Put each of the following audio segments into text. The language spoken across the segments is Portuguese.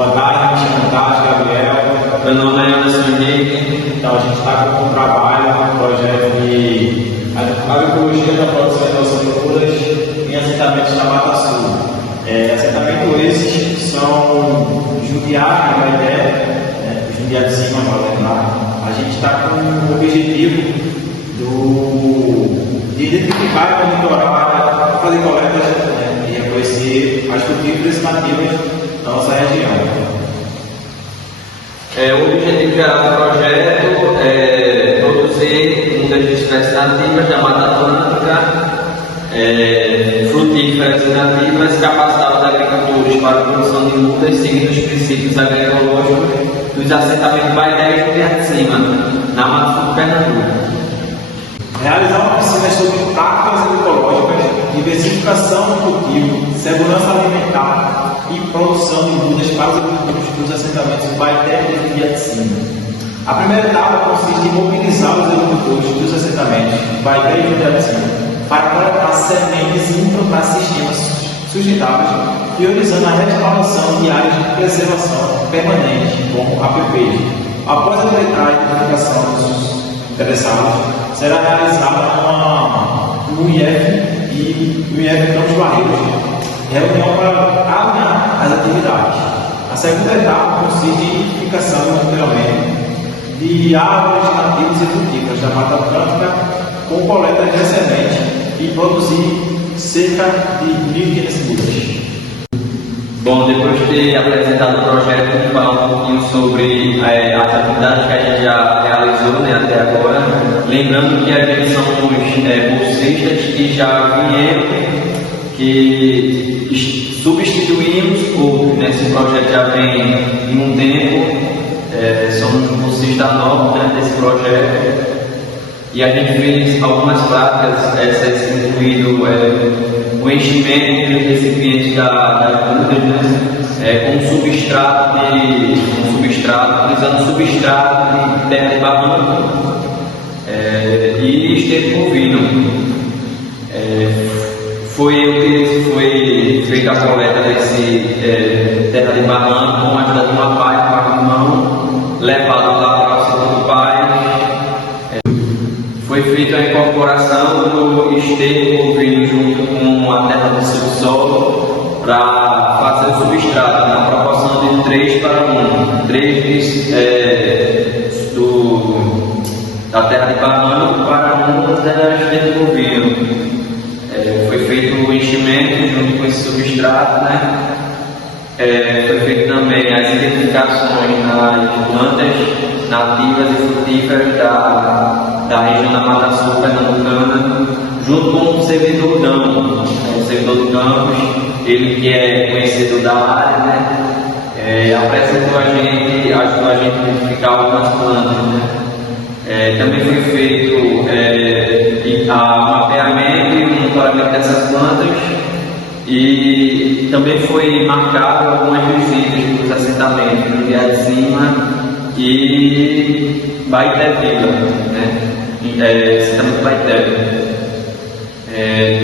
Boa tarde, me chamo Tati, Gabriel. Meu nome é Anderson Henrique. Então, a gente está com um trabalho, um projeto de agroecologia da produção e adoção de mudas em assentamentos na Mata Sul. Assentamentos esses que são Jundiá, que é a ideia, Jundiá de cima, para lembrar. A gente está com o objetivo de identificar e monitorar, fazer coletas e reconhecer as culturas nativas da nossa região. O objetivo geral do projeto é produzir mudas de espécies nativas da Mata Atlântica, frutíferas e nativas, capacitar os agricultores para a produção de mudas seguindo os princípios agroecológicos dos assentamentos Baité e Jundiá de Cima, na Mata Sul de Pernambuco. Realizar uma oficina sobre táticas agroecológicas, diversificação do cultivo, segurança alimentar e produção de mudas para os agricultores dos assentamentos Baité e Jundiá de Cima. A primeira etapa consiste em mobilizar os agricultores dos assentamentos Baité e Jundiá de Cima para coletar sementes e implantar sistemas sustentáveis, priorizando a restauração de áreas de preservação permanente, como APP. Após a identificação dos interessados, será realizada no IF e no IF Campos Barreiros, reunião para alinhar as atividades. A segunda etapa consiste em identificação e monitoramento de árvores nativas e frutíferas da Mata Atlântica com coleta de semente e produzir cerca de 1.500 mudas. Bom, depois de ter apresentado o projeto, vamos falar um pouquinho sobre as atividades que a gente já realizou até agora. Lembrando que a gente somos bolsistas que já vieram, que substituímos outros. Nesse projeto já vem em um tempo, somos bolsistas novos desse projeto. E a gente fez algumas práticas, incluindo o enchimento de recipientes das mudas, com substrato, utilizando substrato de terra de barranco e esterco bovino. Foi feita a coleta desse terra de barranco com a ajuda de uma pá e uma mão, levado lá para o centro do pai. Foi feita a incorporação do esterco bovino junto com a terra do subsolo para fazer o substrato na proporção de 3 para 1. 3 da terra de barranco para 1 da terra de esterco bovino. Foi feito o enchimento junto com esse substrato, foi feito também as identificações nas plantas nativas e frutíferas da região da Mata Sul pernambucana, junto com o servidor Dão, o servidor do campus, ele que é conhecedor da área, apresentou a gente, ajudou a gente a identificar algumas plantas. Também foi feito o mapeamento e o monitoramento dessas plantas, e também foi marcado algumas visitas dos assentamentos Jundiá de Cima e Baité Vila, assentamento Baité.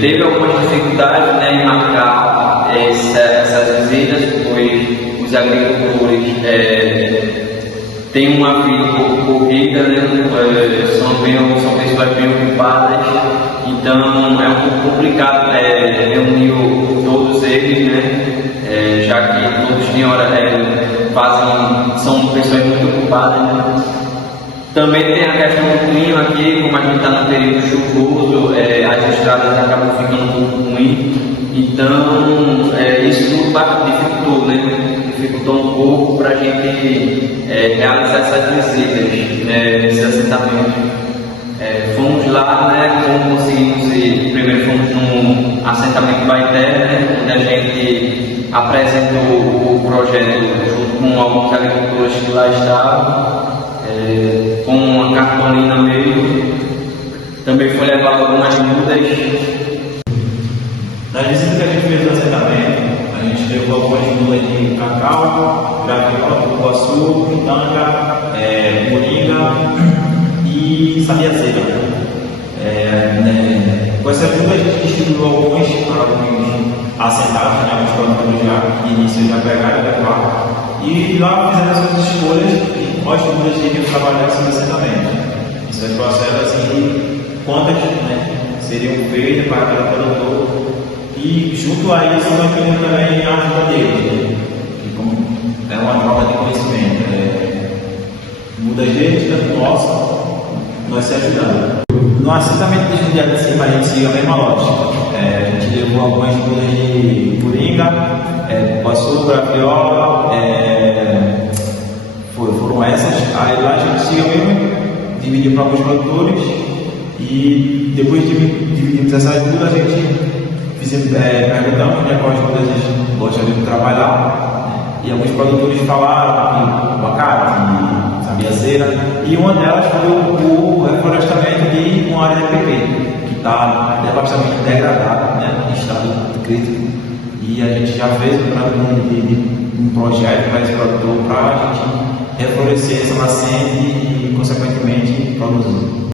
Teve algumas dificuldades em marcar essas visitas, pois os agricultores têm uma vida um pouco corrida, são pessoas bem ocupadas, então é um pouco complicado reunir todos eles, já que todos têm hora, são pessoas muito ocupadas. Também tem a questão do clima aqui, como a gente está no período chuvoso, as estradas acabam ficando um pouco ruins, então isso tudo dificultou um pouco para a gente realizar essas visitas nesse assentamento. Fomos lá, como conseguimos ir, primeiro fomos no assentamento Baité, onde a gente apresentou o projeto junto com alguns agricultores que lá estavam, com uma cartolina mesmo. Também foi levado algumas mudas. Na visita que a gente fez no assentamento, a gente levou algumas mudas de cacau, graviola, cupuaçu, pitanga, moringa e sabiazeira. Com essa muda a gente distribuiu alguns para alguns assentados, alguns produtores já, que início já pegaram e levaram. E lá fizeram essas escolhas e quais mudas teriam que trabalhar esse assentamento. Isso é processo assim, quantas, né, seriam feitas para cada produtor. E junto a isso nós temos também a ajuda deles, né? Que como é uma troca de conhecimento. Mudas deles, tanto nossa, nós se ajudando. No assentamento de Jundiaí de Cima a gente siga a mesma lógica. A gente levou algumas mudas de Coringa, Passuca, Graviola, foram essas. Aí lá a gente siga mesmo, dividiu para alguns produtores e depois de dividimos essas mudas a gente perguntamos quais mudas eles gostariam de trabalhar e alguns produtores falaram que abacate, sabiazeira, e uma delas foi o reflorestamento de uma área de PP, que está devastadamente degradada, né, em estado crítico, e a gente já fez um projeto para esse produtor para a gente reflorescer essa nascente e consequentemente produzir.